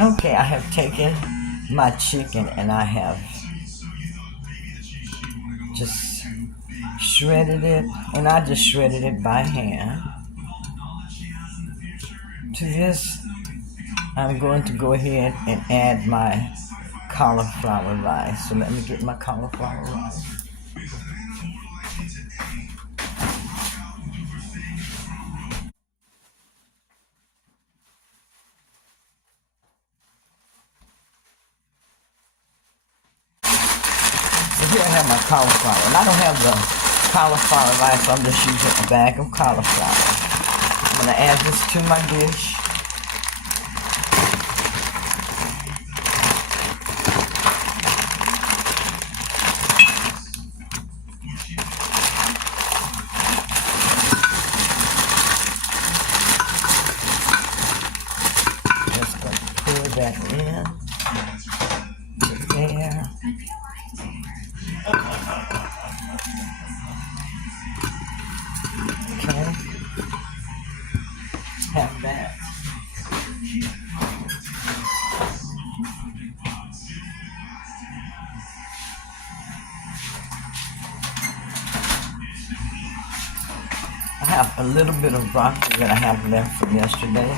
Okay, I have taken my chicken and I have just shredded it, and I just shredded it by hand. To this, I'm going to go ahead and add my cauliflower rice. So let me get my cauliflower rice. So here I have my cauliflower, and I don't have the cauliflower rice, so I'm just using a bag of cauliflower. I'm going to add this to my dish. Just going to pour that in to there. Okay. Have that. I have a little bit of broccoli that I have left from yesterday,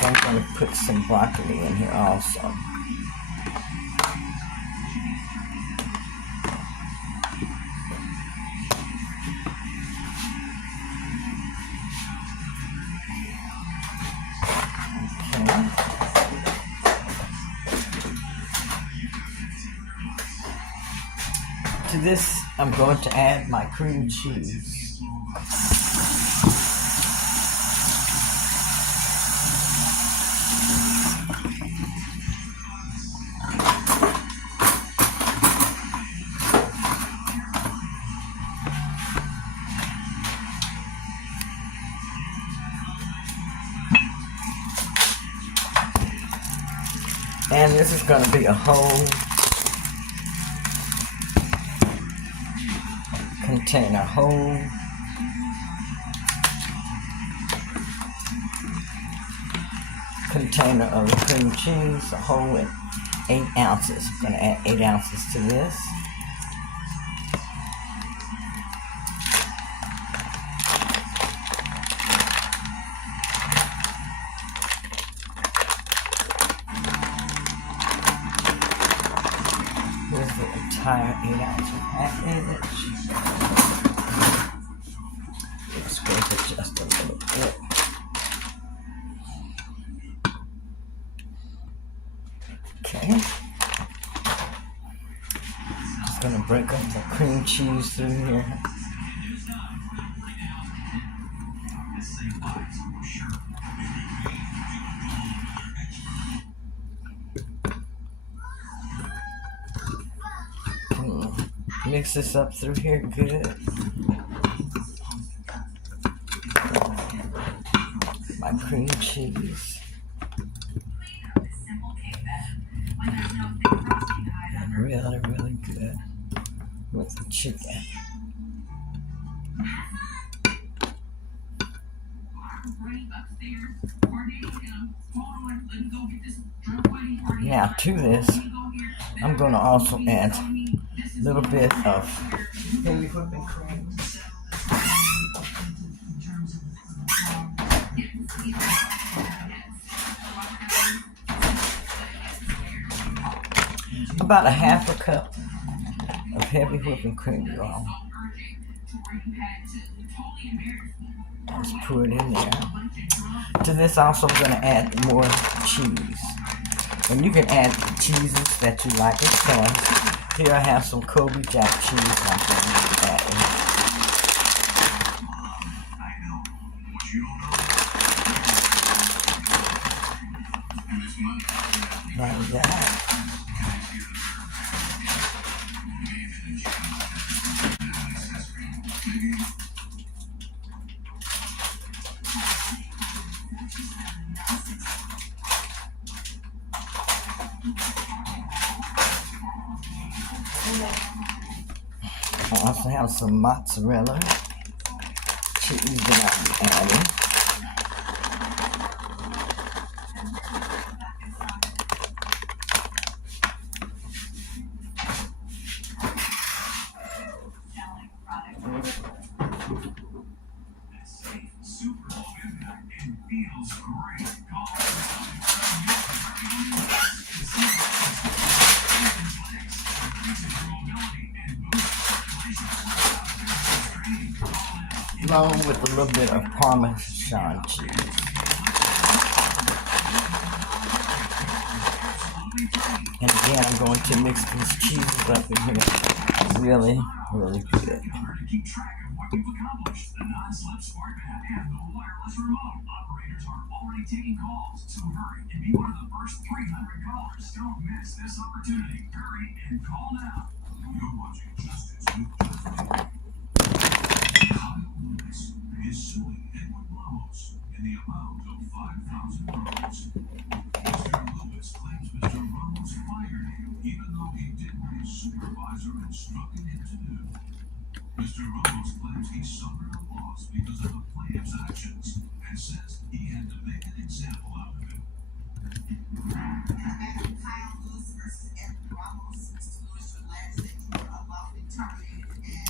so I'm going to put some broccoli in here also. Okay. To this, I'm going to add my cream cheese. And this is going to be a whole container, whole container of cream cheese, a whole 8 ounces. I'm going to add 8 ounces to this. Here's the entire 8 ounce package. Let's scrape it just a little bit. Okay. Just gonna break up the cream cheese through here. Mix this up through here good. My cream cheese. And really, really good with the chicken. Now to this, I'm going to also add a little bit of heavy whipping cream. About a half a cup of heavy whipping cream, y'all. Just pour it in there. To this, also I'm going to add more cheese. And you can add cheeses that you like as choice. Here I have some Kobe Jack cheese I'm going to add. Like that. I also have some mozzarella cheese that I'll be adding. Along with a little bit of Parmesan cheese. And again, I'm going to mix these cheeses up in here really, really good. Mr. Ramos claims he suffered a loss because of the player's actions and says he had to make an example out of him.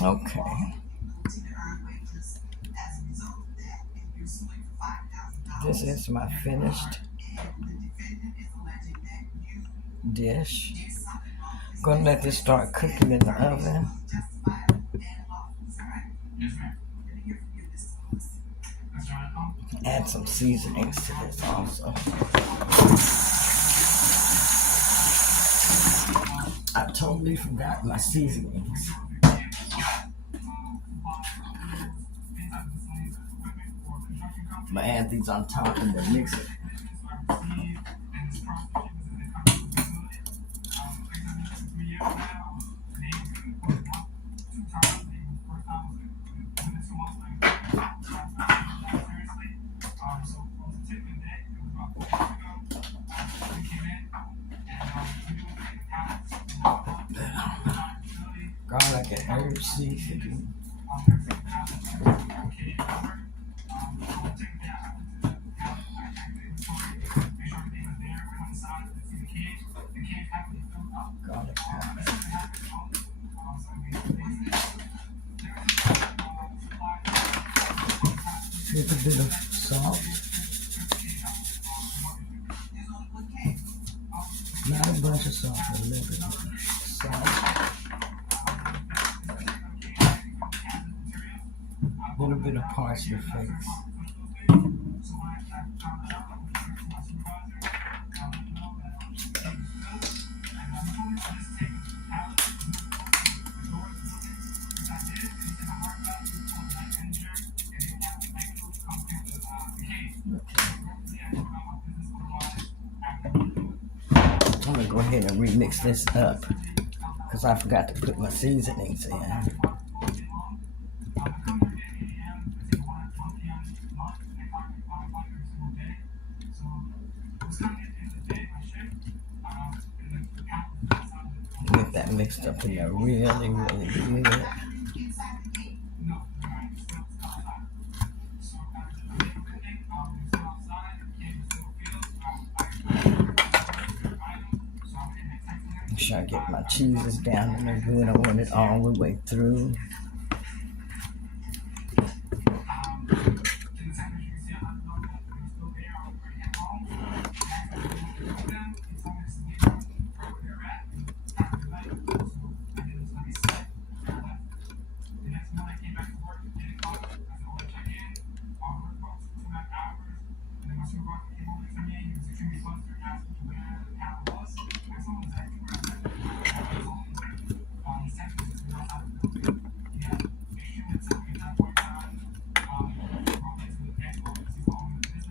Okay. This is my finished dish. Gonna let this start cooking in the oven. Add some seasonings to this also. I totally forgot my seasonings. I'm gonna add these on top and then mix it. Garlic and herb seasoning. Garlic powder. With a bit of salt. Not a bunch of salt, but a little bit of salt. A little bit of parsley flakes. I'm gonna go ahead and remix this up because I forgot to put my seasonings in. Get that mixed up in there really, really good. Make sure I get my cheeses down in there good. I want it all the way through.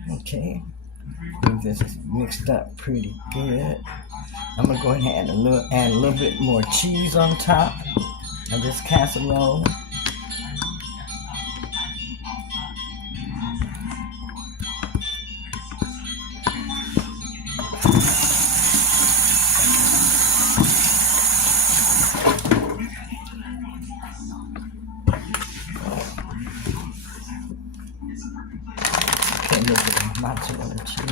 Okay, I think this is mixed up pretty good. I'm gonna go ahead and add a little bit more cheese on top of this casserole. A little bit of mozzarella cheese.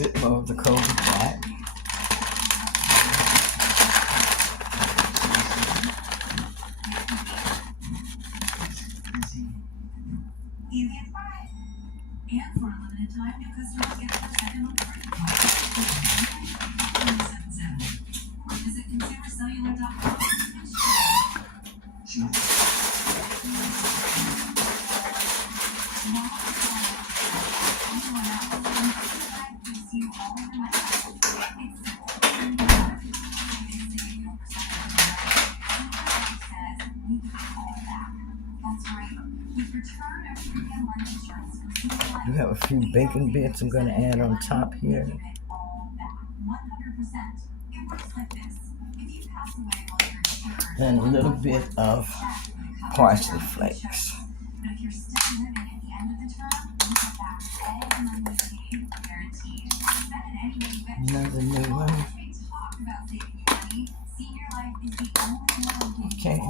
bit more of the cold back. Easy and fried. And for a limited time, new customers get their second month free. Or visit You have a few bacon bits I'm going to add on top here. And a little bit of parsley flakes. Another new one. Okay.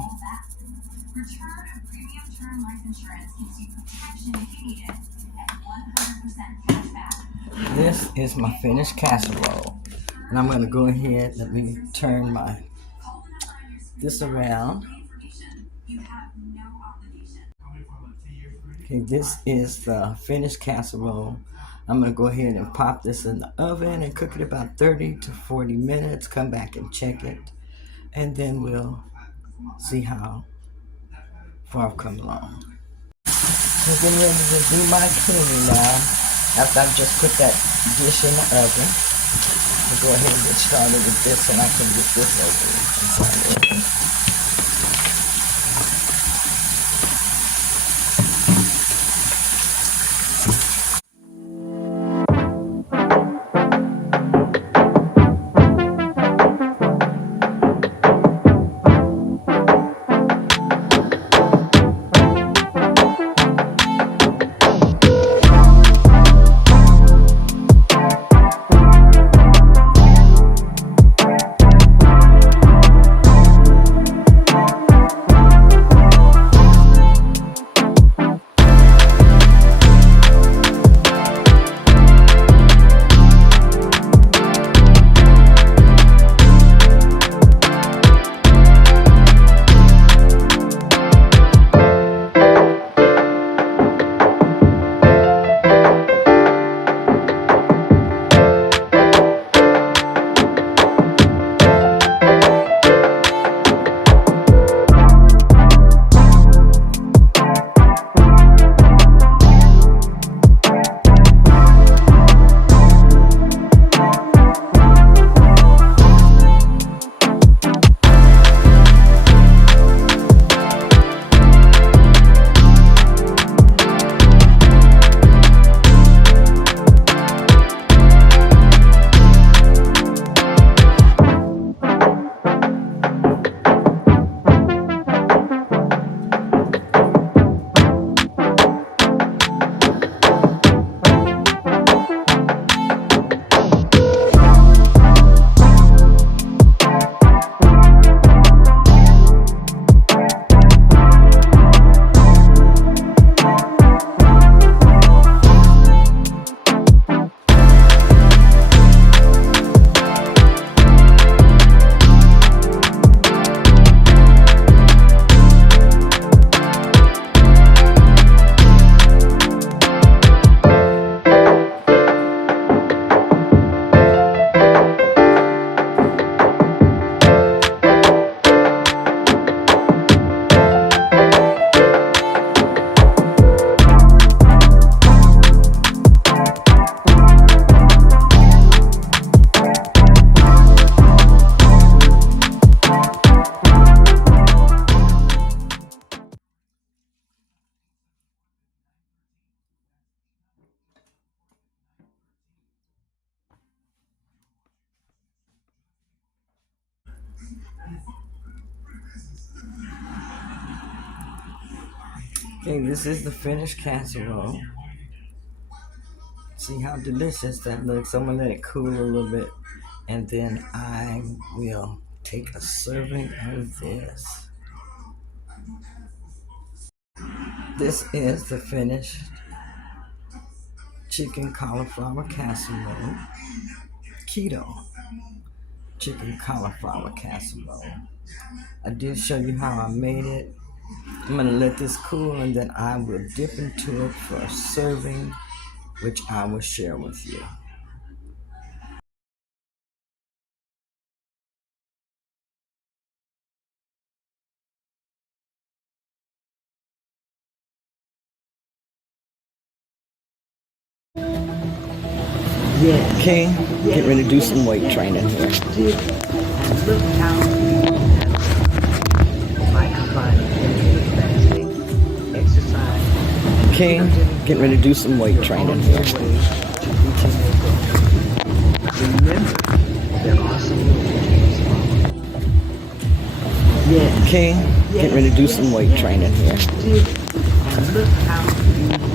Return of premium term life insurance gives you protection if you need it at 100% cash back. This is my finished casserole. And I'm going to go ahead, let me turn this around. Okay, this is the finished casserole. I'm going to go ahead and pop this in the oven and cook it about 30 to 40 minutes. Come back and check it. And then we'll see how far I've come along. I'm getting ready to do my cleaning now. After I've just put that dish in the oven, I'll go ahead and get started with this and I can get this over with. Okay, this is the finished casserole. See how delicious that looks. I'm gonna let it cool a little bit and then I will take a serving of this. This is the finished chicken cauliflower casserole. Keto chicken cauliflower casserole. I did show you how I made it. I'm gonna let this cool and then I will dip into it for a serving, which I will share with you. Yes. Okay, get ready to do some weight training here. And look how you have by combining intermittent fasting, exercise. Okay, get ready to do some weight training here. Remember, there are some rules to follow. Yes. Okay, get ready to do some weight training here. And look how you